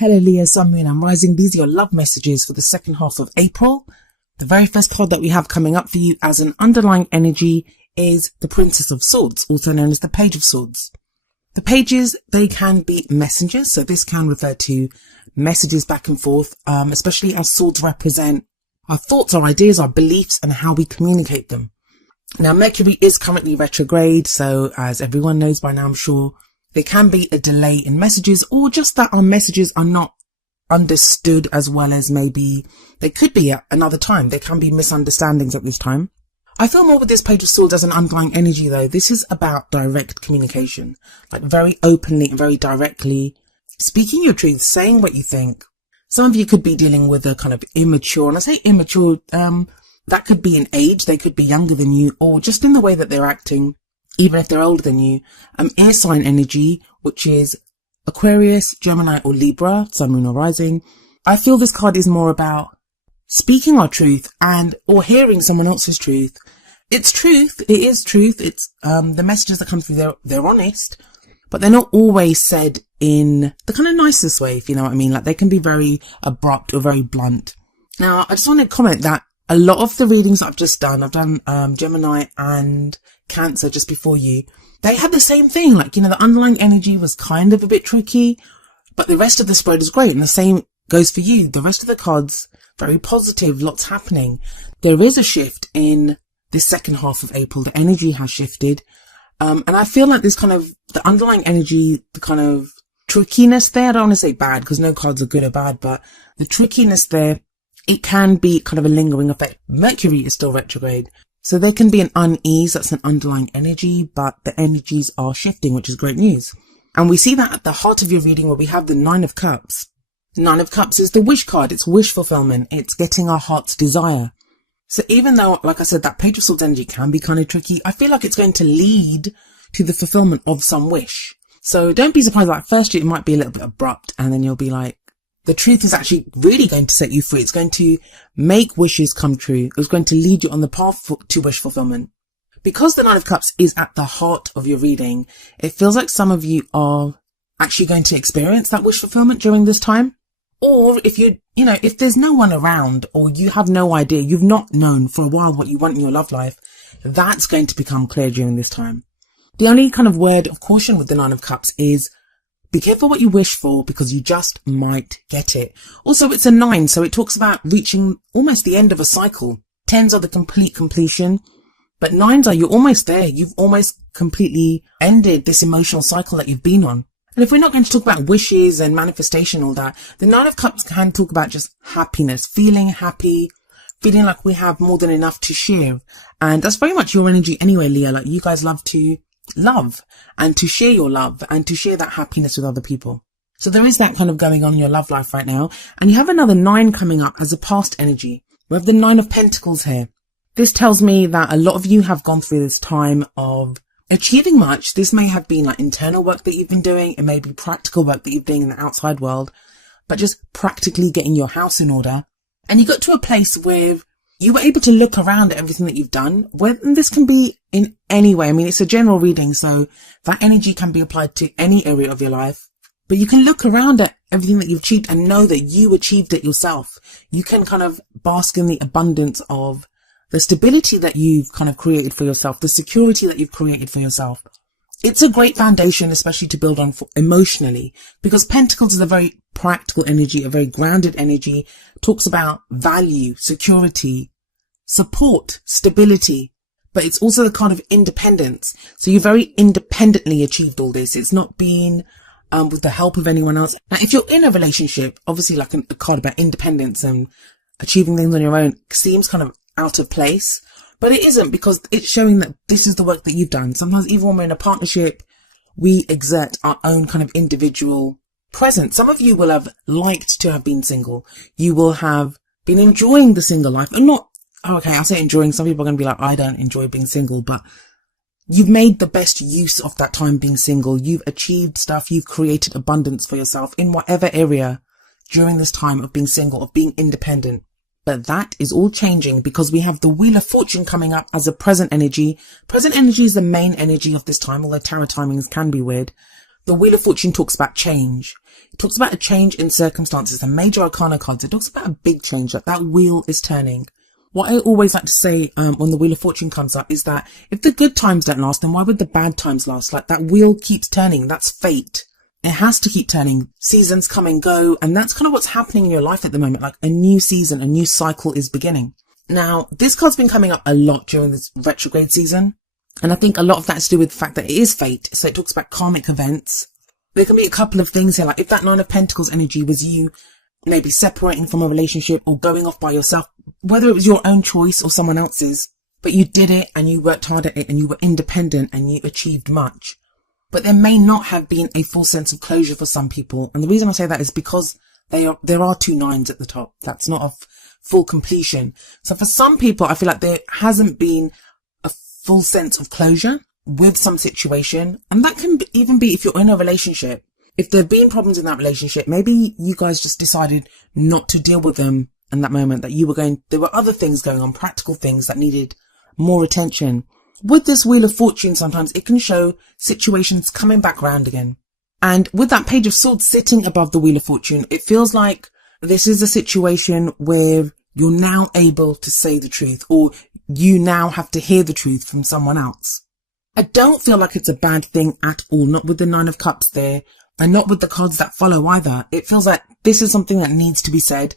Hello Leo, Sun, Moon and Rising. These are your love messages for the second half of April. The very first card that we have coming up for you as an underlying energy is the Princess of Swords, also known as the Page of Swords. The pages, they can be messengers, so this can refer to messages back and forth, especially as swords represent our thoughts, our ideas, our beliefs and how we communicate them. Now Mercury is currently retrograde, so as everyone knows by now, I'm sure, there can be a delay in messages, or just that our messages are not understood as well as maybe they could be at another time. There can be misunderstandings at this time. I feel more with this Page of Swords as an underlying energy though. This is about direct communication, like very openly and very directly speaking your truth, saying what you think. Some of you could be dealing with a kind of immature, and I say immature, that could be in age, they could be younger than you, or just in the way that they're acting, even if they're older than you. Air sign energy, which is Aquarius, Gemini or Libra, Sun, Moon or Rising. I feel this card is more about speaking our truth or hearing someone else's truth. It's truth. It is truth. It's, the messages that come through, they're honest, but they're not always said in the kind of nicest way, if you know what I mean. Like they can be very abrupt or very blunt. Now, I just want to comment that a lot of the readings I've just done, I've done, Gemini and Cancer just before you, they had the same thing. Like, you know, the underlying energy was kind of a bit tricky, but the rest of the spread is great. And the same goes for you. The rest of the cards, very positive, lots happening. There is a shift in this second half of April. The energy has shifted. And I feel like this kind of, the underlying energy, the kind of trickiness there, I don't want to say bad because no cards are good or bad, but the trickiness there, it can be kind of a lingering effect. Mercury is still retrograde. So there can be an unease, that's an underlying energy, but the energies are shifting, which is great news. And we see that at the heart of your reading where we have the Nine of Cups. The Nine of Cups is the wish card. It's wish fulfillment. It's getting our heart's desire. So even though, like I said, that Page of Swords energy can be kind of tricky, I feel like it's going to lead to the fulfillment of some wish. So don't be surprised, like first it might be a little bit abrupt and then you'll be like, the truth is actually really going to set you free. It's going to make wishes come true. It's going to lead you on the path to wish fulfillment. Because the Nine of Cups is at the heart of your reading, it feels like some of you are actually going to experience that wish fulfillment during this time. Or if if there's no one around or you have no idea, you've not known for a while what you want in your love life, that's going to become clear during this time. The only kind of word of caution with the Nine of Cups is be careful what you wish for because you just might get it. Also, it's a 9, so it talks about reaching almost the end of a cycle. 10s are the complete completion, but 9s are you're almost there. You've almost completely ended this emotional cycle that you've been on. And if we're not going to talk about wishes and manifestation, all that, the Nine of Cups can talk about just happiness, feeling happy, feeling like we have more than enough to share. And that's very much your energy anyway, Leo. Like you guys love to love and to share your love and to share that happiness with other people. So there is that kind of going on in your love life right now. And you have another 9 coming up as a past energy. We have the 9 of Pentacles here. This tells me that a lot of you have gone through this time of achieving much. This may have been like internal work that you've been doing. It may be practical work that you're doing in the outside world, but just practically getting your house in order. And you got to a place where you were able to look around at everything that you've done. And this can be in any way. I mean, it's a general reading, so that energy can be applied to any area of your life. But you can look around at everything that you've achieved and know that you achieved it yourself. You can kind of bask in the abundance of the stability that you've kind of created for yourself, the security that you've created for yourself. It's a great foundation, especially to build on emotionally, because Pentacles is a very practical energy, a very grounded energy, talks about value, security, support, stability, but it's also the kind of independence. So you very independently achieved all this. It's not been with the help of anyone else. Now, if you're in a relationship, obviously like a card about independence and achieving things on your own seems kind of out of place. But it isn't, because it's showing that this is the work that you've done. Sometimes even when we're in a partnership, we exert our own kind of individual presence. Some of you will have liked to have been single. You will have been enjoying the single life. And not, okay, I'll say enjoying. Some people are going to be like, I don't enjoy being single. But you've made the best use of that time being single. You've achieved stuff. You've created abundance for yourself in whatever area during this time of being single, of being independent. But that is all changing because we have the Wheel of Fortune coming up as a present energy. Present energy is the main energy of this time, although tarot timings can be weird. The Wheel of Fortune talks about change. It talks about a change in circumstances. The major arcana cards, it talks about a big change, that wheel is turning. What I always like to say when the Wheel of Fortune comes up is that if the good times don't last, then why would the bad times last? Like, that wheel keeps turning. That's fate. It has to keep turning. Seasons come and go. And that's kind of what's happening in your life at the moment. Like, a new season, a new cycle is beginning. Now, this card's been coming up a lot during this retrograde season. And I think a lot of that's to do with the fact that it is fate. So it talks about karmic events. There can be a couple of things here. Like, if that Nine of Pentacles energy was you maybe separating from a relationship or going off by yourself, whether it was your own choice or someone else's, but you did it and you worked hard at it and you were independent and you achieved much. But there may not have been a full sense of closure for some people. And the reason I say that is because there are 2 nines at the top. That's not a full completion. So for some people, I feel like there hasn't been a full sense of closure with some situation. And that can even be if you're in a relationship. If there have been problems in that relationship, maybe you guys just decided not to deal with them in that moment, that there were other things going on, practical things that needed more attention. With this Wheel of Fortune, sometimes it can show situations coming back round again. And with that Page of Swords sitting above the Wheel of Fortune, it feels like this is a situation where you're now able to say the truth, or you now have to hear the truth from someone else. I don't feel like it's a bad thing at all, not with the Nine of Cups there, and not with the cards that follow either. It feels like this is something that needs to be said.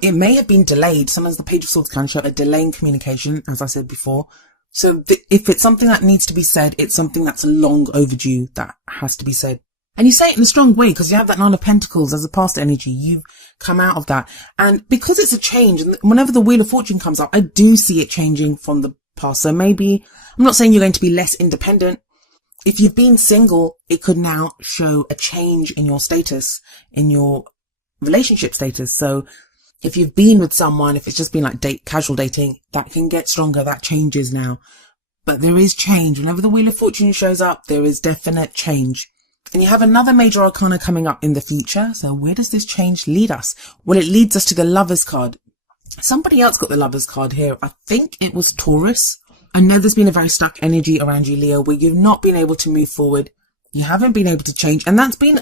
It may have been delayed. Sometimes the Page of Swords can show a delay in communication, as I said before. So if it's something that needs to be said, it's something that's long overdue that has to be said. And you say it in a strong way because you have that Nine of Pentacles as a past energy. You've come out of that. And because it's a change, and whenever the Wheel of Fortune comes up, I do see it changing from the past. So maybe, I'm not saying you're going to be less independent. If you've been single, it could now show a change in your status, in your relationship status. So if you've been with someone, if it's just been like casual dating, that can get stronger. That changes now. But there is change. Whenever the Wheel of Fortune shows up, there is definite change. And you have another major arcana coming up in the future. So where does this change lead us? Well, it leads us to the Lovers card. Somebody else got the Lovers card here. I think it was Taurus. I know there's been a very stuck energy around you, Leo, where you've not been able to move forward. You haven't been able to change. And that's been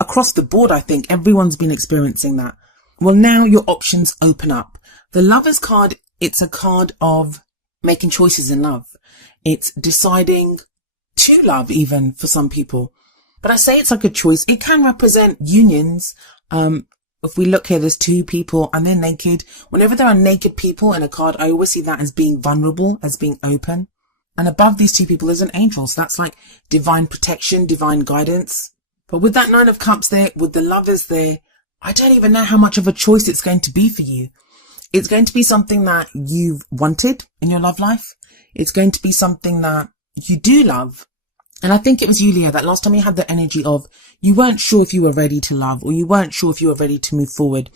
across the board, I think. Everyone's been experiencing that. Well, now your options open up. The Lovers card, it's a card of making choices in love. It's deciding to love, even for some people. But I say it's like a choice. It can represent unions. If we look here, there's 2 people and they're naked. Whenever there are naked people in a card, I always see that as being vulnerable, as being open. And above these 2 people, there's an angel. So that's like divine protection, divine guidance. But with that Nine of Cups there, with the Lovers there, I don't even know how much of a choice it's going to be for you. It's going to be something that you've wanted in your love life. It's going to be something that you do love. And I think it was you, Leo, that last time you had the energy of you weren't sure if you were ready to love, or you weren't sure if you were ready to move forward.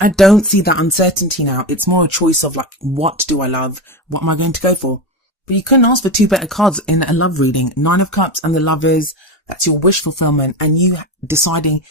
I don't see that uncertainty now. It's more a choice of like, what do I love? What am I going to go for? But you couldn't ask for 2 better cards in a love reading. 9 of Cups and the Lovers. That's your wish fulfillment. And you deciding,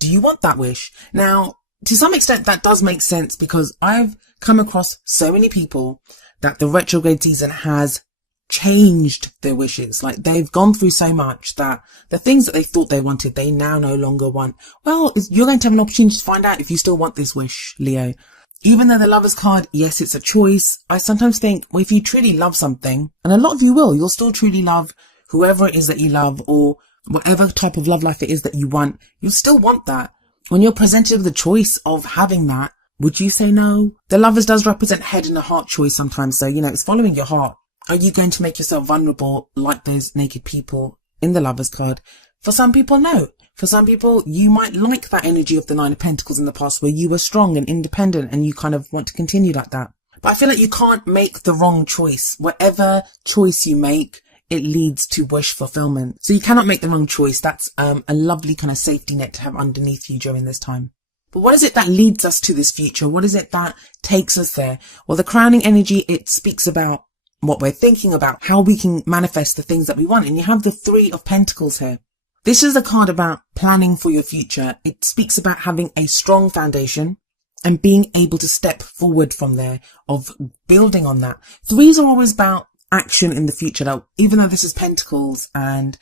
do you want that wish? Now, to some extent, that does make sense because I've come across so many people that the retrograde season has changed their wishes. Like, they've gone through so much that the things that they thought they wanted, they now no longer want. Well, you're going to have an opportunity to find out if you still want this wish, Leo. Even though the Lovers card, yes, it's a choice. I sometimes think, well, if you truly love something, and a lot of you will, you'll still truly love whoever it is that you love, or whatever type of love life it is that you want, you'll still want that. When you're presented with the choice of having that, would you say no? The Lovers does represent head and a heart choice sometimes. So, it's following your heart. Are you going to make yourself vulnerable like those naked people in the Lovers card? For some people, no. For some people, you might like that energy of the Nine of Pentacles in the past where you were strong and independent and you kind of want to continue like that. But I feel like you can't make the wrong choice. Whatever choice you make, it leads to wish fulfillment. So you cannot make the wrong choice. That's a lovely kind of safety net to have underneath you during this time. But what is it that leads us to this future? What is it that takes us there? Well, the crowning energy, it speaks about what we're thinking about, how we can manifest the things that we want. And you have the 3 of Pentacles here. This is a card about planning for your future. It speaks about having a strong foundation and being able to step forward from there, of building on that. 3s are always about action in the future. Now, even though this is Pentacles and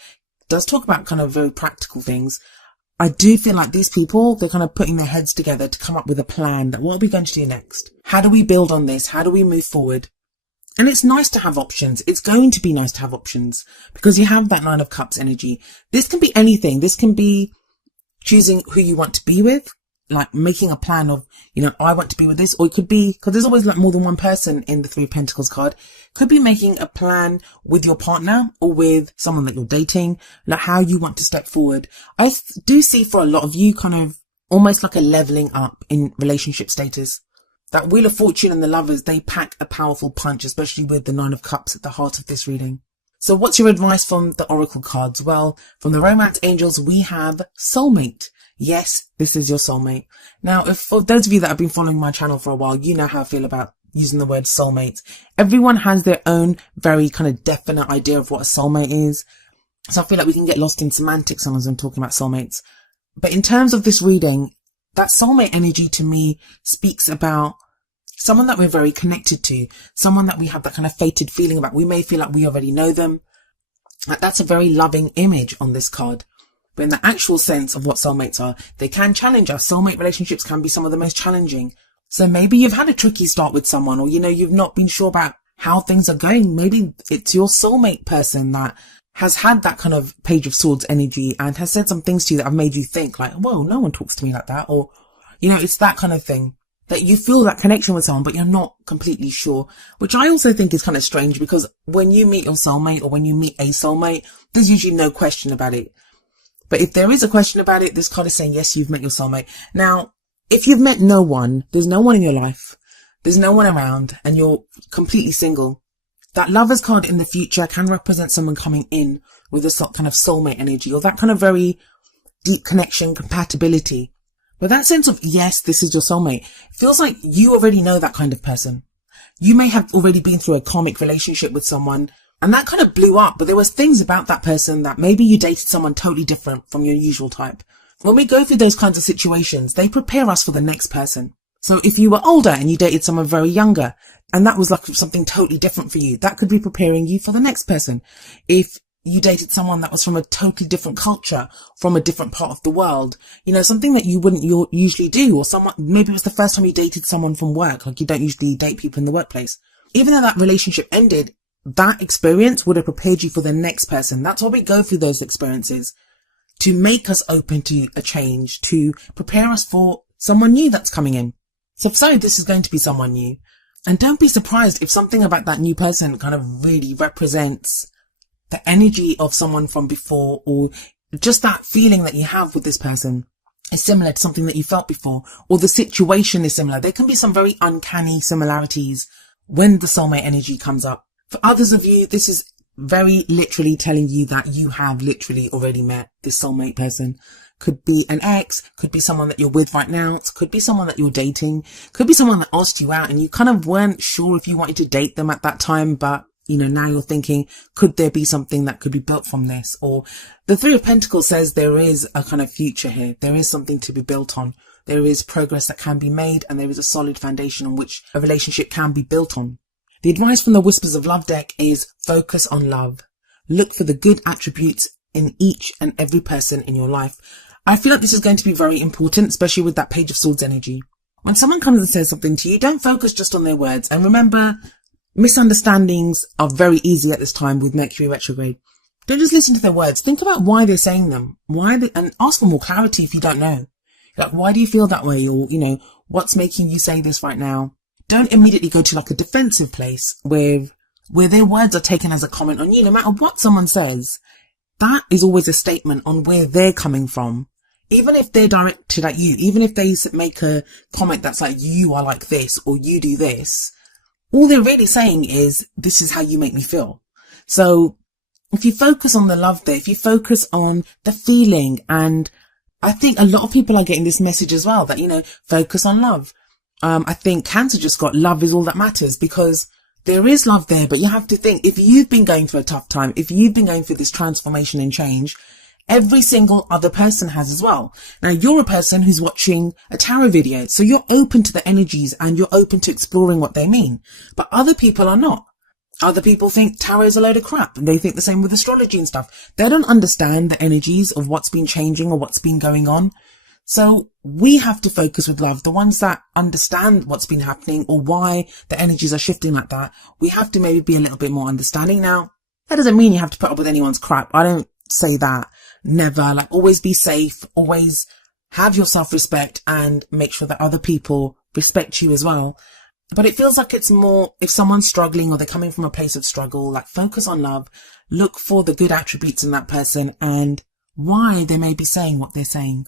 does talk about kind of very practical things, I do feel like these people, they're kind of putting their heads together to come up with a plan that what are we going to do next? How do we build on this? How do we move forward? And it's nice to have options. It's going to be nice to have options because you have that Nine of Cups energy. This can be anything. This can be choosing who you want to be with, like making a plan of, I want to be with this, or it could be, because there's always like more than one person in the Three of Pentacles card, could be making a plan with your partner or with someone that you're dating, like how you want to step forward. I do see for a lot of you kind of almost like a leveling up in relationship status. That Wheel of Fortune and the Lovers, they pack a powerful punch, especially with the Nine of Cups at the heart of this reading. So what's your advice from the Oracle cards? Well, from the Romance Angels, we have soulmate. Yes, this is your soulmate. Now, if for those of you that have been following my channel for a while, you know how I feel about using the word soulmate. Everyone has their own very kind of definite idea of what a soulmate is. So I feel like we can get lost in semantics sometimes when talking about soulmates. But in terms of this reading, that soulmate energy to me speaks about someone that we're very connected to, someone that we have that kind of fated feeling about. We may feel like we already know them. That's a very loving image on this card. But in the actual sense of what soulmates are, they can challenge us. Soulmate relationships can be some of the most challenging. So maybe you've had a tricky start with someone, or, you've not been sure about how things are going. Maybe it's your soulmate person that has had that kind of Page of Swords energy and has said some things to you that have made you think like, whoa, no one talks to me like that. Or, it's that kind of thing that you feel that connection with someone, but you're not completely sure, which I also think is kind of strange because when you meet your soulmate or when you meet a soulmate, there's usually no question about it. But if there is a question about it, this card is saying, yes, you've met your soulmate. Now, if you've met no one, there's no one in your life, there's no one around, and you're completely single, that Lovers card in the future can represent someone coming in with a kind of soulmate energy, or that kind of very deep connection, compatibility. But that sense of, yes, this is your soulmate, feels like you already know that kind of person. You may have already been through a karmic relationship with someone, and that kind of blew up, but there was things about that person that maybe you dated someone totally different from your usual type. When we go through those kinds of situations, they prepare us for the next person. So if you were older and you dated someone very younger, and that was like something totally different for you, that could be preparing you for the next person. If you dated someone that was from a totally different culture, from a different part of the world, something that you wouldn't usually do, or someone, maybe it was the first time you dated someone from work, like you don't usually date people in the workplace. Even though that relationship ended, that experience would have prepared you for the next person. That's why we go through those experiences, to make us open to a change, to prepare us for someone new that's coming in. So this is going to be someone new. And don't be surprised if something about that new person kind of really represents the energy of someone from before, or just that feeling that you have with this person is similar to something that you felt before, or the situation is similar. There can be some very uncanny similarities when the soulmate energy comes up. For others of you, this is very literally telling you that you have literally already met this soulmate person. Could be an ex, could be someone that you're with right now, it could be someone that you're dating, could be someone that asked you out and you kind of weren't sure if you wanted to date them at that time, but now you're thinking, could there be something that could be built from this? Or the Three of Pentacles says there is a kind of future here. There is something to be built on. There is progress that can be made, and there is a solid foundation on which a relationship can be built on. The advice from the Whispers of Love deck is focus on love. Look for the good attributes in each and every person in your life. I feel like this is going to be very important, especially with that Page of Swords energy. When someone comes and says something to you, don't focus just on their words. And remember, misunderstandings are very easy at this time with Mercury retrograde. Don't just listen to their words. Think about why they're saying them. And ask for more clarity if you don't know. Like, why do you feel that way? Or, what's making you say this right now? Don't immediately go to like a defensive place where their words are taken as a comment on you. No matter what someone says, that is always a statement on where they're coming from. Even if they're directed at you, even if they make a comment that's like, you are like this, or you do this, all they're really saying is, this is how you make me feel. So if you focus on the love there, if you focus on the feeling, and I think a lot of people are getting this message as well, that, focus on love. I think Cancer just got love is all that matters, because there is love there, but you have to think, if you've been going through a tough time, if you've been going through this transformation and change, every single other person has as well. Now, you're a person who's watching a tarot video, so you're open to the energies and you're open to exploring what they mean, but other people are not. Other people think tarot is a load of crap, and they think the same with astrology and stuff. They don't understand the energies of what's been changing or what's been going on. So we have to focus with love. The ones that understand what's been happening or why the energies are shifting like that, we have to maybe be a little bit more understanding. Now, that doesn't mean you have to put up with anyone's crap. I don't say that. Never. Like, always be safe. Always have your self-respect and make sure that other people respect you as well. But it feels like it's more, if someone's struggling or they're coming from a place of struggle, like, focus on love. Look for the good attributes in that person and why they may be saying what they're saying.